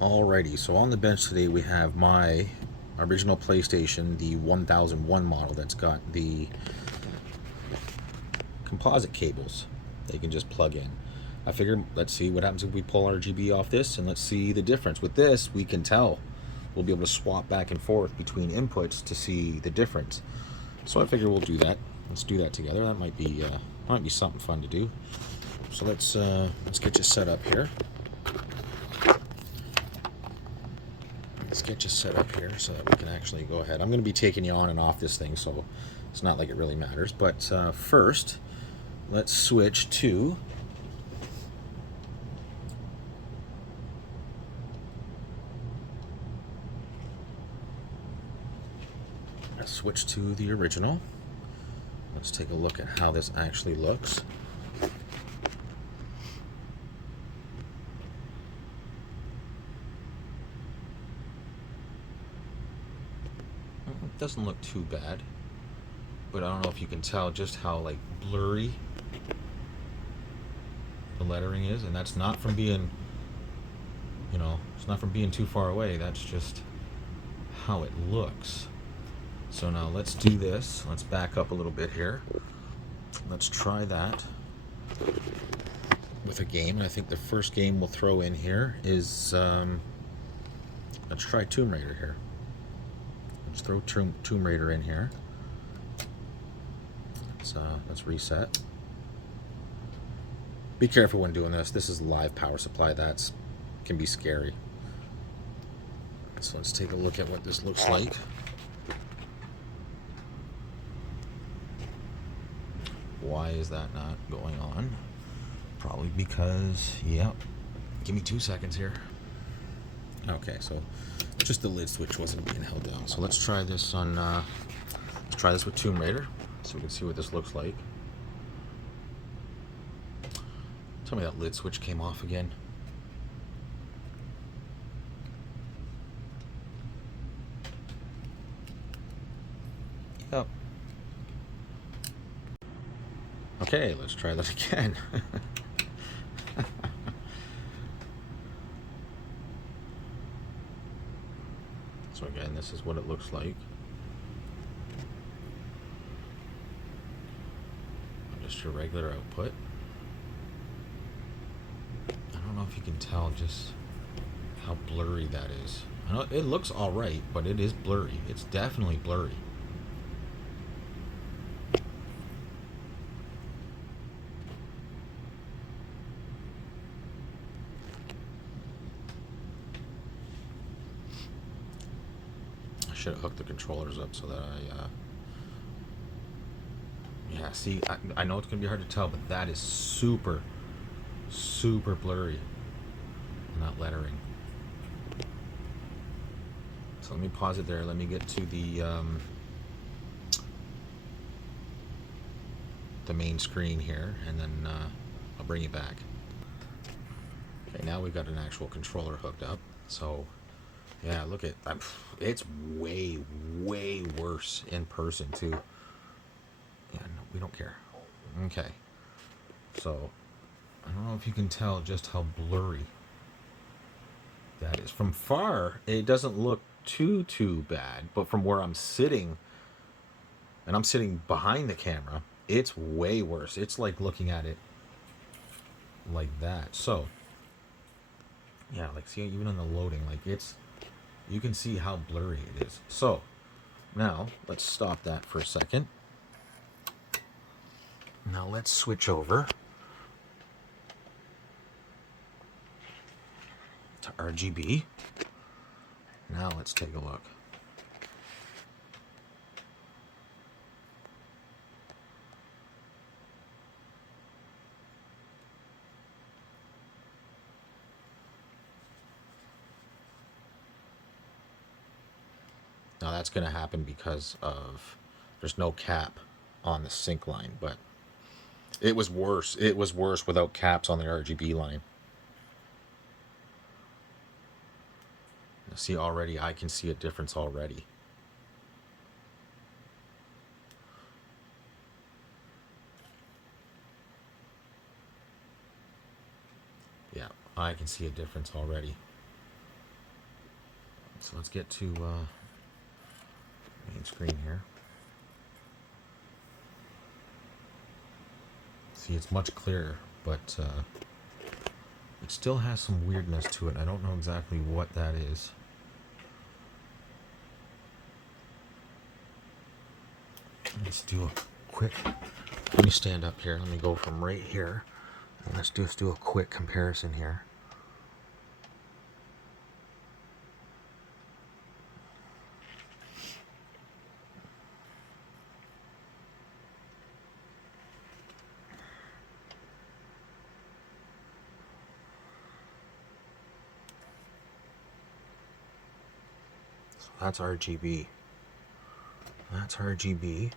Alrighty, so on the bench today we have my original PlayStation, the 1001 model that's got the composite cables that you can just plug in. I figured let's see what happens if we pull RGB off this and let's see the difference. With this, we can tell. We'll be able to swap back and forth between inputs to see the difference. So I figure we'll do that. Let's do that together. That might be something fun to do. So let's get you set up here. Let's get you set up here so that we can actually go ahead. I'm going to be taking you on and off this thing, so it's not like it really matters. But first, let's switch to the original. Let's take a look at how this actually looks. It doesn't look too bad, but I don't know if you can tell just how like blurry the lettering is, and that's not from being, it's not from being too far away. That's just how it looks. So now let's do this. Let's back up a little bit here. Let's try that with a game. And I think the first game we'll throw in here is, let's try Tomb Raider here. Let's throw Tomb Raider in here. Let's reset. Be careful when doing this. This is live power supply. That's can be scary. So let's take a look at what this looks like. Why is that not going on? Probably because, yep. Give me 2 seconds here. Okay, so just the lid switch wasn't being held down. So let's try this on. Let's try this with Tomb Raider, so we can see what this looks like. Tell me that lid switch came off again. Yep. Okay, let's try that again. So again, this is what it looks like. Just your regular output. I don't know if you can tell just how blurry that is. I know it looks alright, but it is blurry. It's definitely blurry. I should have hooked the controllers up so that yeah, see, I know it's going to be hard to tell, but that is super, super blurry. Not lettering. So let me pause it there. Let me get to the main screen here, and then I'll bring you back. Okay, now we've got an actual controller hooked up. So, yeah, look at it's way, way worse in person too. Yeah, no, we don't care. Okay, so I don't know if you can tell just how blurry that is. From far, it doesn't look too bad, but from where I'm sitting, and I'm sitting behind the camera, it's way worse. It's like looking at it like that. So yeah, like see, even in the loading, like you can see how blurry it is. So now let's stop that for a second. Now let's switch over to RGB. Now let's take a look. Now that's going to happen because of there's no cap on the sync line, but it was worse. It was worse without caps on the RGB line. See, already I can see a difference already. Yeah, I can see a difference already. So let's get to main screen here. See, it's much clearer, but it still has some weirdness to it. I don't know exactly what that is. Let's do a quick, let me stand up here. Let me go from right here. And let's just do a quick comparison here. So that's RGB. That's RGB.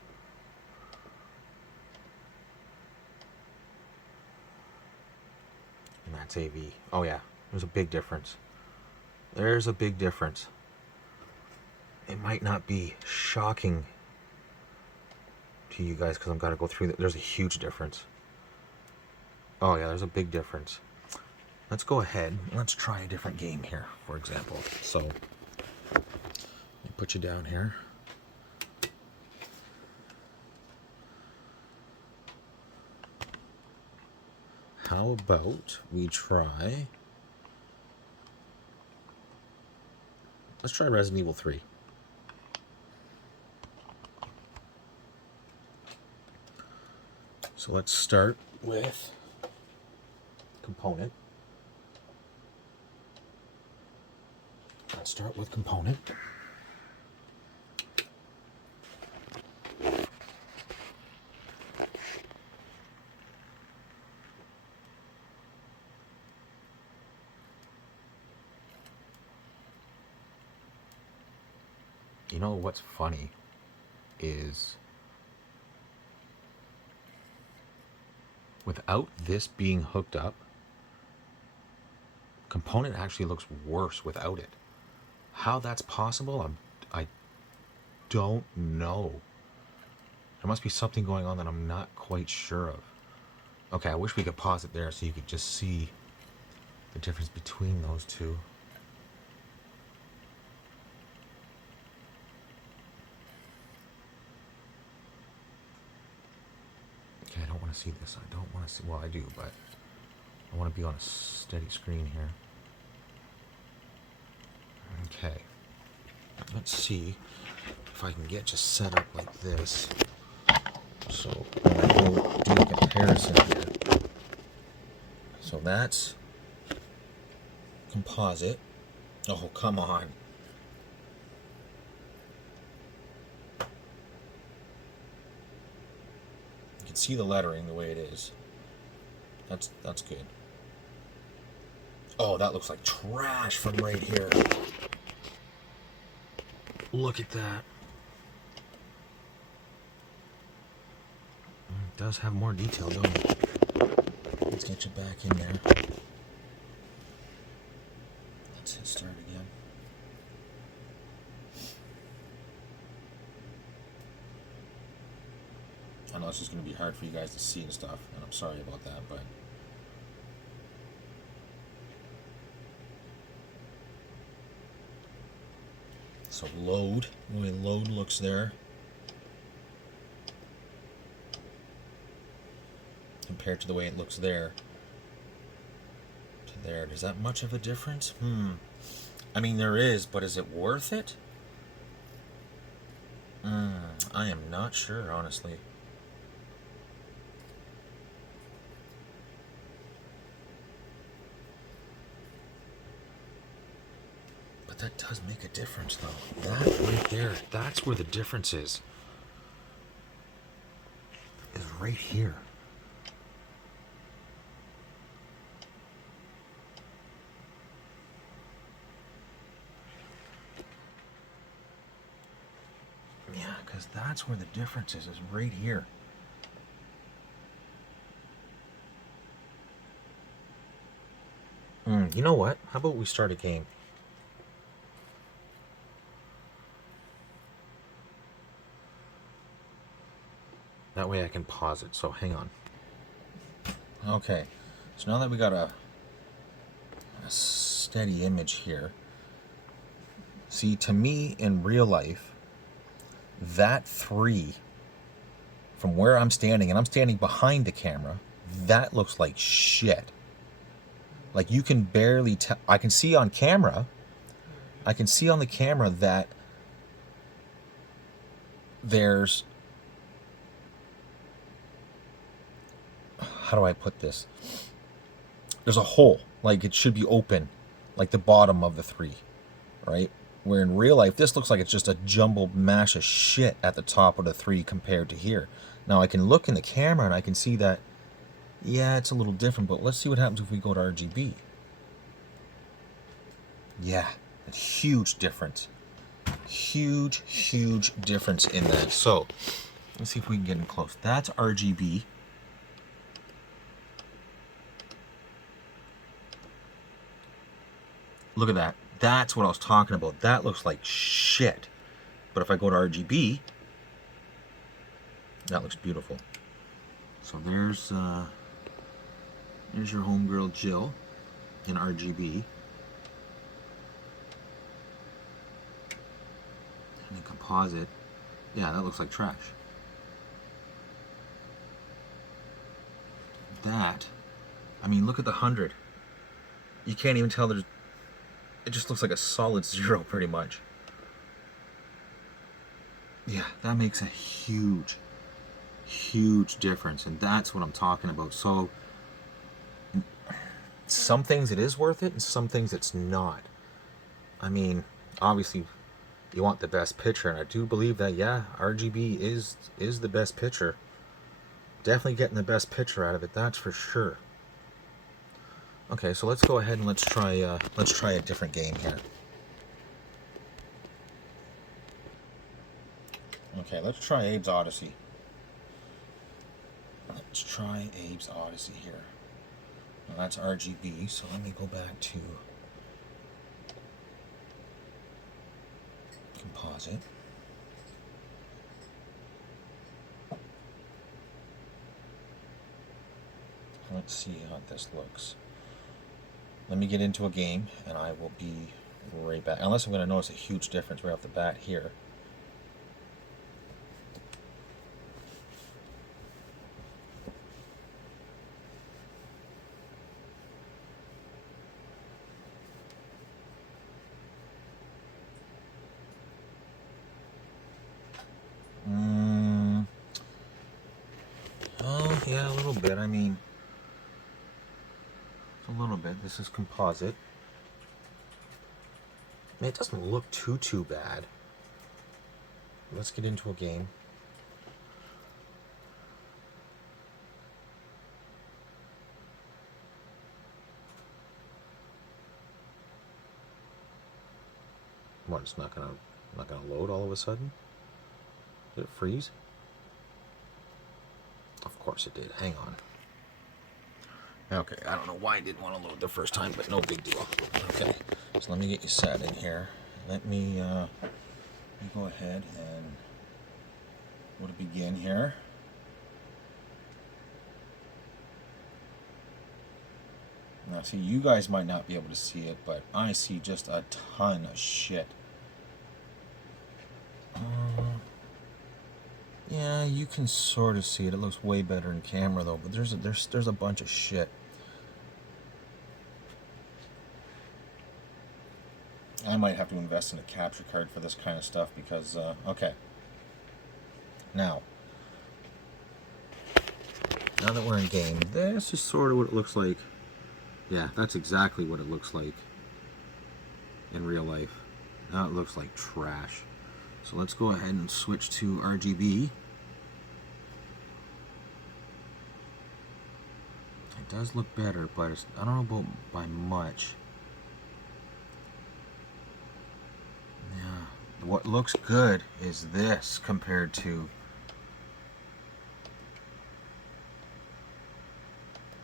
And that's AV. Oh yeah, there's a big difference. There's a big difference. It might not be shocking to you guys because I've got to go through that. There's a huge difference. Oh yeah, there's a big difference. Let's go ahead. Let's try a different game here, for example. So, let me put you down here. How about we try... Let's try Resident Evil 3. So let's start with component. Let's start with component. You know what's funny is without this being hooked up, component actually looks worse without it. How that's possible, I don't know. There must be something going on that I'm not quite sure of. Okay, I wish we could pause it there so you could just see the difference between those two. Okay, I don't want to see this. I don't want to see... Well, I do, but I want to be on a steady screen here. Okay. Let's see if I can get just set up like this. So when I go do a comparison here. So that's composite. Oh, come on. You can see the lettering the way it is. That's good. Oh, that looks like trash from right here. Look at that. It does have more detail, don't it? Let's get you back in there. Let's hit start again. I know it's just going to be hard for you guys to see and stuff, and I'm sorry about that, but... So load, the way load looks there, compared to the way it looks there, to there. Is that much of a difference? I mean, there is, but is it worth it? I am not sure, honestly. But that does make a difference, though. That right there, that's where the difference is right here. Yeah, because that's where the difference is right here. You know what? How about we start a game? That way I can pause it, so hang on. Okay, so now that we got a steady image here, See, to me, in real life, that 3, from where I'm standing, and I'm standing behind the camera, that looks like shit. Like, you can barely tell. I can see on camera, I can see on the camera that there's, how do I put this? There's a hole, like it should be open, like the bottom of the 3, right? Where in real life, this looks like it's just a jumbled mash of shit at the top of the 3 compared to here. Now I can look in the camera and I can see that, yeah, it's a little different, but let's see what happens if we go to RGB. Yeah, a huge difference. Huge, huge difference in that. So, let's see if we can get in close. That's RGB. Look at that. That's what I was talking about. That looks like shit. But if I go to RGB, that looks beautiful. So there's your homegirl Jill in RGB. And then composite. Yeah, that looks like trash. That, I mean, look at the 100. You can't even tell there's, it just looks like a solid 0 pretty much. Yeah, that makes a huge, huge difference, and that's what I'm talking about. So some things it is worth it, and some things it's not. I mean, obviously you want the best picture, and I do believe that, yeah, RGB is the best picture. Definitely getting the best picture out of it, that's for sure. Okay, so let's go ahead and let's try a different game here. Okay, let's try Abe's Odyssey. Let's try Abe's Odyssey here. Now that's RGB, so let me go back to composite. Let's see how this looks. Let me get into a game, and I will be right back. Unless I'm going to notice a huge difference right off the bat here. Oh, yeah, a little bit. I mean, a little bit. This is composite. I mean, it doesn't look too bad. Let's get into a game. What? It's not gonna load all of a sudden? Did it freeze? Of course it did. Hang on. Okay, I don't know why I didn't want to load the first time, but no big deal. Okay, so let me get you set in here. Let me go ahead and go to begin here. Now, see, you guys might not be able to see it, but I see just a ton of shit. Yeah, you can sort of see it. It looks way better in camera though, but there's a bunch of shit. I might have to invest in a capture card for this kind of stuff because okay. Now that we're in game, this is sort of what it looks like. Yeah, that's exactly what it looks like in real life. Now it looks like trash. So let's go ahead and switch to RGB. It does look better, but it's, I don't know about by much. Yeah, what looks good is this compared to,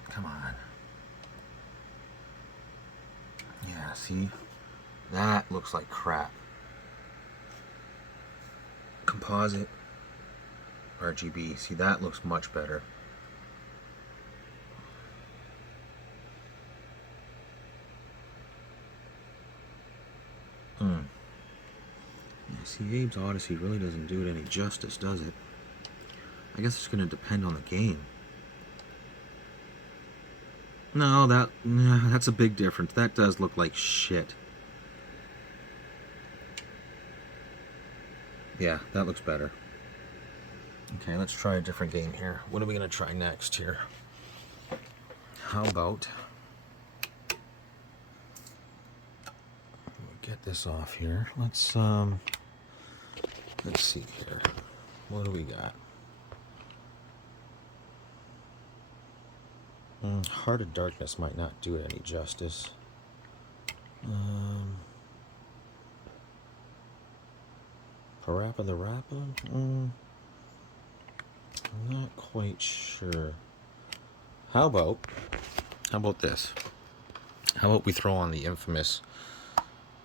come on. Yeah, see? That looks like crap. Composite, RGB, see, that looks much better. See, Abe's Odyssey really doesn't do it any justice, does it? I guess it's going to depend on the game. No, that's a big difference. That does look like shit. Yeah, that looks better. Okay, let's try a different game here. What are we going to try next here? How about... get this off here. Let's see here. What do we got? Heart of Darkness might not do it any justice. Parappa the Rappa? I'm not quite sure. How about this? How about we throw on the infamous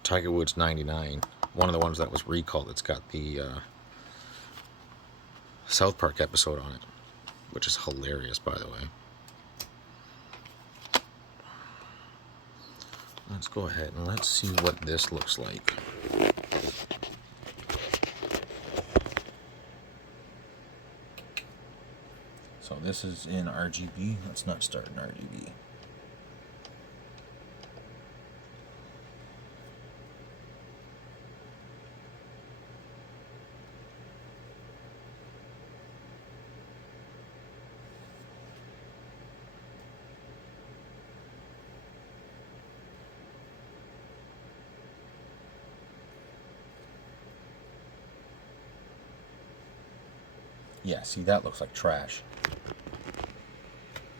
Tiger Woods 99, one of the ones that was recalled. It's got the South Park episode on it, which is hilarious, by the way. Let's go ahead and let's see what this looks like. So this is in RGB. Let's not start in RGB. Yeah, see, that looks like trash.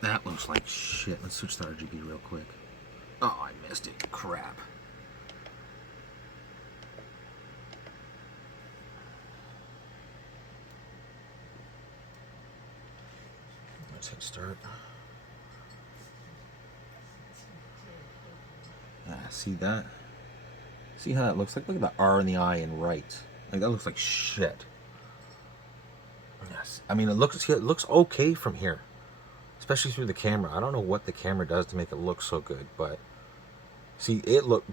That looks like shit. Let's switch to RGB real quick. Oh, I missed it. Crap. Let's hit start. See that? See how that looks like? Look at the R in the I and right. Like, that looks like shit. Yes. I mean, it looks okay from here. Especially through the camera. I don't know what the camera does to make it look so good, but... See,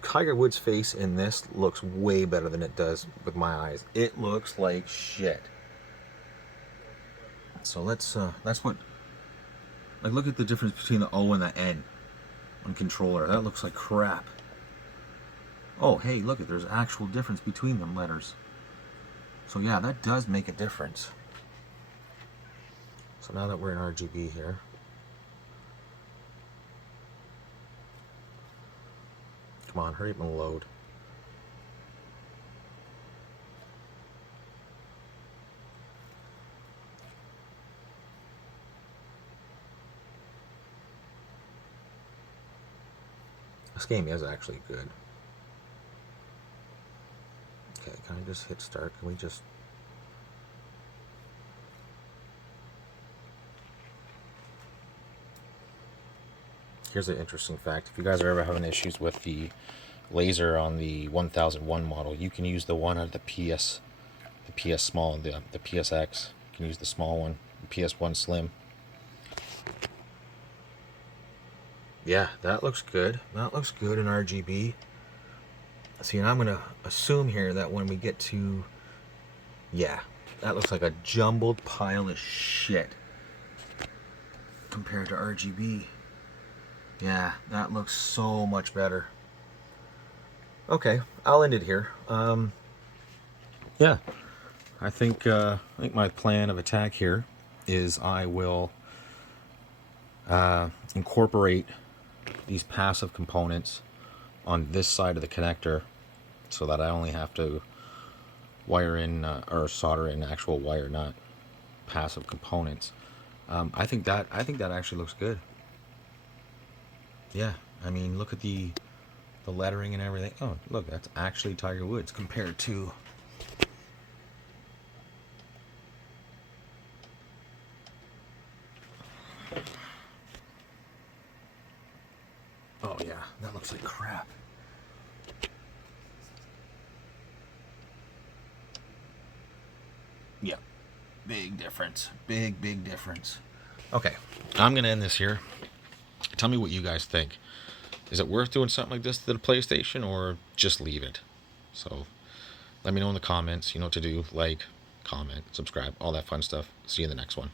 Tiger Woods' face in this looks way better than it does with my eyes. It looks like shit. So that's what... Like, look at the difference between the O and the N on controller. That looks like crap. Oh, hey, look, there's actual difference between them letters. So yeah, that does make a difference. So now that we're in RGB here, come on, hurry up and load. This game is actually good. Okay, can I just hit start? Can we just... Here's an interesting fact. If you guys are ever having issues with the laser on the 1001 model, you can use the one out of the PS small, the PSX. You can use the small one, the PS1 Slim. Yeah, that looks good. That looks good in RGB. See, and I'm going to assume here that when we get to... Yeah, that looks like a jumbled pile of shit compared to RGB. Yeah, that looks so much better. Okay, I'll end it here. Yeah, I think my plan of attack here is I will incorporate these passive components on this side of the connector, so that I only have to wire in or solder in actual wire, not passive components. I think that actually looks good. Yeah, I mean, look at the lettering and everything. Oh, look, that's actually Tiger Woods compared to... Oh yeah, that looks like crap. Yeah, big difference. Big difference. Okay, I'm gonna end this here. Tell me what you guys think. Is it worth doing something like this to the PlayStation, or just leave it? So, Let me know in the comments. You know what to do. Like, comment, subscribe, all that fun stuff. See you in the next one.